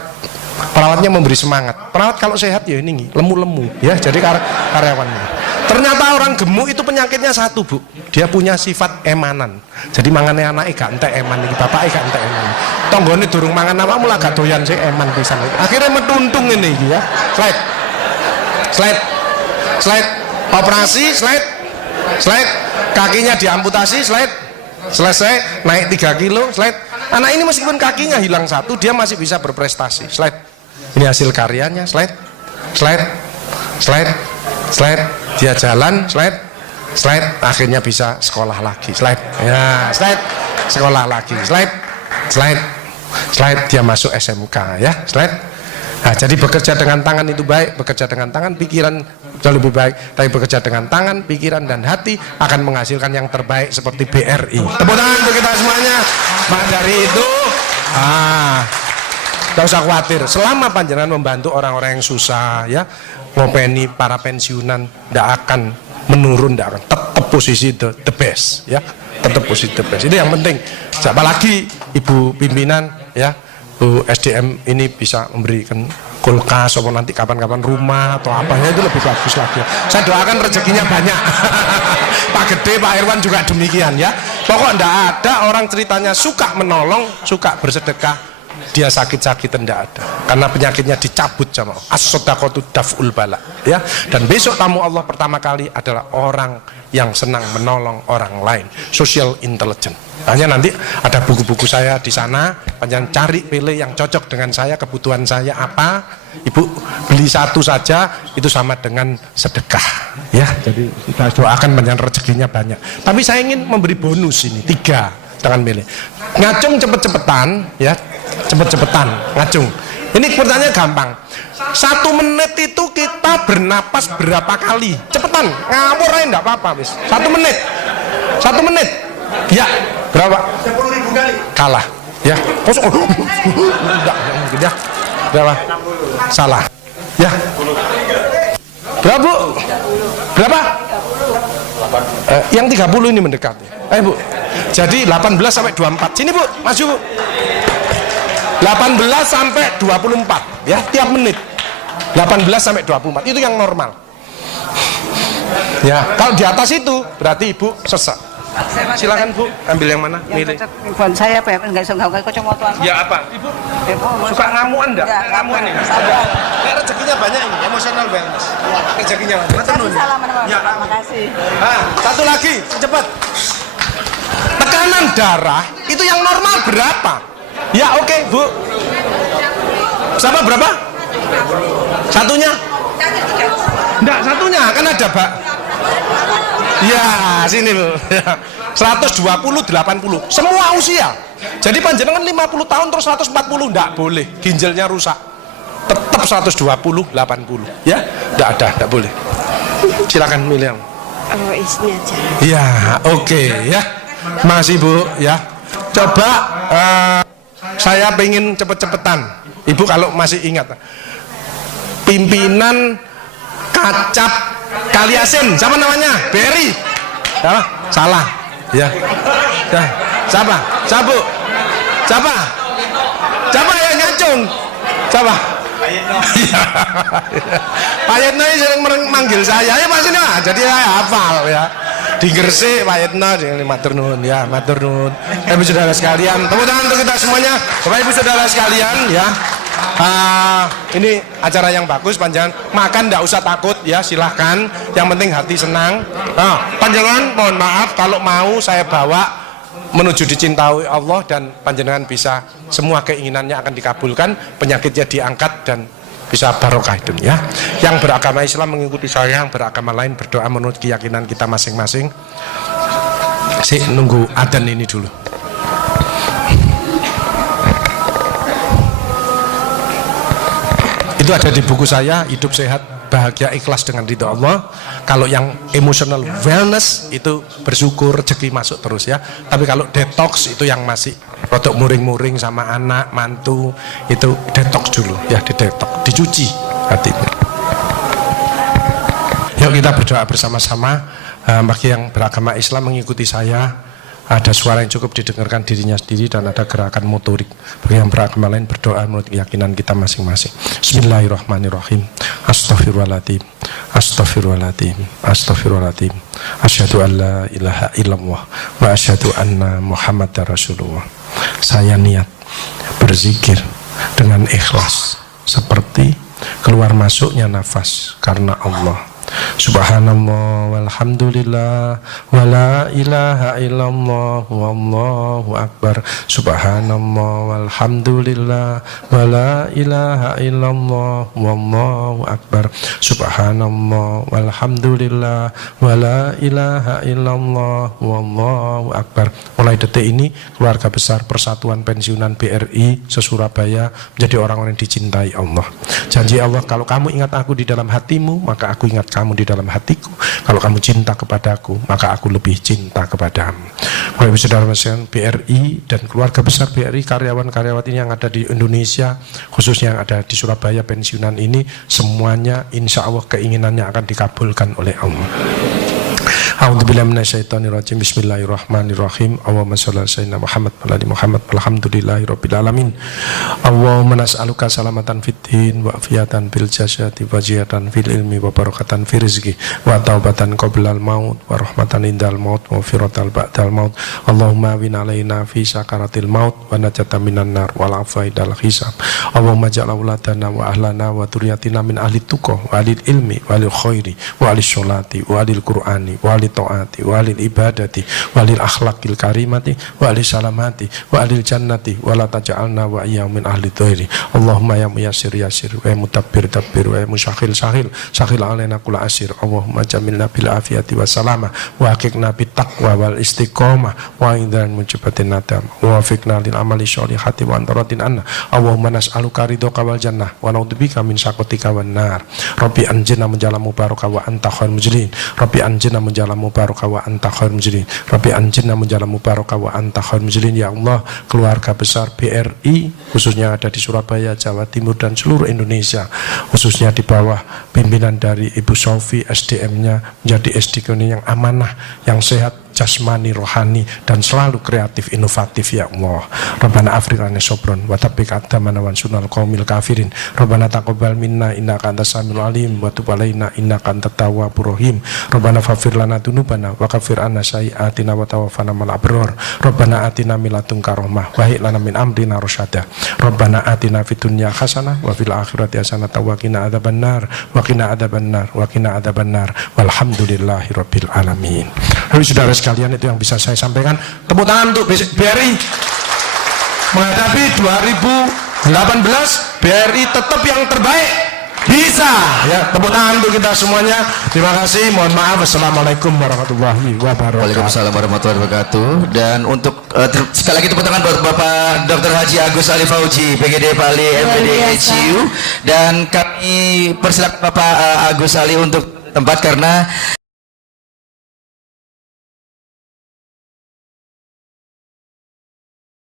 Perawatnya memberi semangat. Perawat kalau sehat ya ini lemu-lemu, ya. Jadi karyawannya. Ternyata orang gemuk itu penyakitnya satu, Bu. Dia punya sifat emanan. Jadi mangane anake gak entek eman iki, bapake gak entek eman. Tanggane durung mangan apa mulai gak doyan sih eman pisan. Akhirnya metuntung ini iki, ya. Slide. Operasi. Slide, kakinya diamputasi. Slide, selesai, naik 3 kilo. Slide, anak ini meskipun kakinya hilang satu, dia masih bisa berprestasi. Slide, ini hasil karyanya. Slide, dia jalan. Slide, akhirnya bisa sekolah lagi. Slide, ya. Slide, sekolah lagi. Slide, dia masuk SMK, ya. Slide. Nah, jadi bekerja dengan tangan itu baik, bekerja dengan tangan pikiran jauh lebih baik, tapi bekerja dengan tangan, pikiran dan hati akan menghasilkan yang terbaik seperti BRI. Tepuk tangan untuk kita semuanya. Maka dari itu, tidak usah khawatir. Selama panjenengan membantu orang-orang yang susah, ya, ngopeni para pensiunan, tidak akan menurun, tidak akan tetap posisi the best, ya, tetap posisi the best. Itu yang penting. Apalagi ibu pimpinan, ya. SDM ini bisa memberikan kulkas atau nanti kapan-kapan rumah atau apanya, itu lebih bagus lagi. Saya doakan rezekinya banyak. Pak Gede, Pak Irwan juga demikian, ya. Pokok enggak ada orang ceritanya suka menolong, suka bersedekah, dia sakit-sakit tidak ada, karena penyakitnya dicabut sama Allah. As-shadaqatu daf'ul bala, ya. Dan besok tamu Allah pertama kali adalah orang yang senang menolong orang lain, social intelligence. Hanya nanti ada buku-buku saya di sana, panjang cari pilih yang cocok dengan saya, kebutuhan saya apa, ibu beli satu saja itu sama dengan sedekah, ya. Jadi kita doakan panjang rezekinya banyak. Tapi saya ingin memberi bonus ini 3, jangan milih. Ngacung cepet-cepetan, ya, cepet-cepetan ngacung. Ini pertanyaan gampang. 1 menit itu kita bernapas berapa kali? Cepetan, ngawur aja enggak apa-apa, wis. 1 menit. 1 menit. Ya, berapa? 10.000 kali. Kalah, ya. Enggak, ya. Berapa? Salah. Ya. Berapa, Bu? Berapa? Yang 30 ini mendekat. Bu. Jadi 18 sampai 24. Sini Bu, maju Bu. 18 sampai 24 ya, tiap menit. 18 sampai 24 itu yang normal. Ya, kalau di atas itu berarti Ibu sesak. Silakan Bu, ambil yang mana? Milih. Buat saya apa ya? Enggak bisa enggak kacamata. Ya apa? Ibu suka ngamuan enggak? Ngamuan ini. Ini rezekinya banyak ini, emotional wellness. Rezekinya banyak. Matur nuwun. Ya, terima kasih. Satu lagi, cepat. Tekanan darah itu yang normal berapa? Ya oke, Bu. Sama berapa? Satunya? Enggak, satunya kan ada, Pak. Ya, sini Bu. 120 80. Semua usia. Jadi panjenengan 50 tahun terus 140 enggak boleh. Ginjalnya rusak. Tetap 120 80. Ya, enggak boleh. Silakan milih yang. Oh, isinya aja. Ya, oke ya. Masih Bu ya. Coba saya pengen cepet-cepetan. Ibu kalau masih ingat. Pimpinan Kacap Kaliasin, siapa namanya? Berry. Ya, salah. Ya. Ya. Siapa? Siapa? Siapa? Siapa yang nyacung? Siapa? Pak Yetno ini sering manggil saya. Ya Pak sini lah. Jadi saya hafal ya. Di Gresik Pak Yetno, matur nuwun ya, matur nuwun. Ibu saudara sekalian, tepuk tangan untuk kita semuanya. Bapak Ibu saudara sekalian ya. Ini acara yang bagus, panjangan makan tidak usah takut ya, silahkan, yang penting hati senang. Panjangan mohon maaf kalau mau saya bawa menuju dicintai Allah dan panjenengan bisa semua keinginannya akan dikabulkan, penyakitnya diangkat dan bisa barokah hidup ya. Yang beragama Islam mengikuti saya, yang beragama lain berdoa menurut keyakinan kita masing-masing. Nunggu adzan ini dulu. Itu ada di buku saya, Hidup Sehat Bahagia Ikhlas dengan Ridho Allah. Kalau yang emotional wellness itu bersyukur rezeki masuk terus ya. Tapi kalau detox itu yang masih rodok muring-muring sama anak, mantu, itu detox dulu ya, detox, dicuci hatinya. Yuk kita berdoa bersama-sama. Bagi yang beragama Islam mengikuti saya, ada suara yang cukup didengarkan dirinya sendiri dan ada gerakan motorik. Bagi yang beragama lain berdoa menurut keyakinan kita masing-masing. Bismillahirrahmanirrahim. Astaghfirullahaladzim. Astaghfirullahaladzim. Astaghfirullahaladzim. Asyhadu an la ilaha illallah wa asyhadu anna Muhammadar Rasulullah. Saya niat berzikir dengan ikhlas seperti keluar masuknya nafas karena Allah. Subhanallah walhamdulillah wala ilaha illallah wallahu akbar. Subhanallah walhamdulillah wala ilaha illallah wallahu akbar. Subhanallah walhamdulillah wala ilaha illallah wallahu akbar. Mulai detik ini keluarga besar Persatuan Pensiunan BRI se-Surabaya menjadi orang-orang yang dicintai Allah. Janji Allah, kalau kamu ingat aku di dalam hatimu, maka aku ingat kamu di dalam hatiku. Kalau kamu cinta kepadaku, maka aku lebih cinta kepadamu. Bapak Ibu Saudara sekalian, BRI dan keluarga besar BRI, karyawan-karyawati yang ada di Indonesia, khususnya yang ada di Surabaya pensiunan ini, semuanya insya Allah keinginannya akan dikabulkan oleh Allah. A'udzubillahi minasyaitonirrajim. Bismillahirrahmanirrahim. Allahumma shalli ala sayyidina Muhammad wa ali Muhammad. Alhamdulillahirabbil alamin. Allahumma nas'aluka salamatan fid din wa afiyatan fil jasadi wa ziyadatan fil ilmi wa barakatan fil rizqi wa taubatan qablal maut wa rahmatan indal maut wa firatan ba'dal maut. Allahumma win alaina fi sakaratil maut wa najatan minan nar wal afaidal hisab. Allahumma ja'al auladana wa ahlana wa dzurriyyatina min ahli tuqah wa ahli ilmi wa ahli khairi wa ahli sholati wa ahli qur'ani wa ahli taati wa alil ibadati wa alil akhlaqil karimati wa alil salamati wa alil jannati wa la taj'alna wa iyyamin ahli dhairi. Allahumma ya muyassir yassir wa mutabbir tabbir wa musakhil sahil sakhil alaina kula asir. Allahumma jamilna bil afiyati wa salama wa haqiqna bit taqwa wal istiqamah wa indan mujibatin nadam wa fiqna lil amali sholihati wa antaratin anna. Allahumma nas'aluka ridhoka wal jannah wa na'udzubika min sakhatika wan nar. Rabbi anjina menjala mubaraka wa anta khairul mujrin. Rabbi anjina menjala mubarakah wa anta khairul mujrin. Rabbi anjirna munjalan mubarakah wa anta khairul mujrin. Ya Allah, keluarga besar BRI khususnya ada di Surabaya, Jawa Timur dan seluruh Indonesia, khususnya di bawah pimpinan dari Ibu Sofi, SDM-nya menjadi SDM yang amanah, yang sehat jasmani, rohani dan selalu kreatif, inovatif. Ya Allah, Rabbana afriqna sobron wa tabbik adamana wan sunal qaumil kafirin. Rabbana taqabbal minna innaka antas samiul alim wa tub alaina innaka antat tawwabur rahim. Rabbana faghfir lana dzunubana wa kaffir anna sayyi'atina wa tawaffana ma'al abrar. Rabbana atina min ladunka rahmah wa hab lana min amrina rasyada. Rabbana atina fid dunya hasanah wa fil akhirati hasanah wa qina adzabannar wa qina adzabannar wa qina adzabannar walhamdulillahirabbil alamin. Lalu saudara sekalian, itu yang bisa saya sampaikan. Tepuk tangan untuk BRI menghadapi 2018. BRI tetap yang terbaik, bisa ya. Tepuk tangan untuk kita semuanya. Terima kasih, mohon maaf. Assalamualaikum warahmatullahi wabarakatuh. Waalaikumsalam warahmatullahi wabarakatuh. Dan untuk sekali lagi tepuk tangan buat Bapak Dr. Haji Agus Ali Fauji, PGD Bali MPD HU. Dan kami persilakan Bapak Agus Ali untuk tempat karena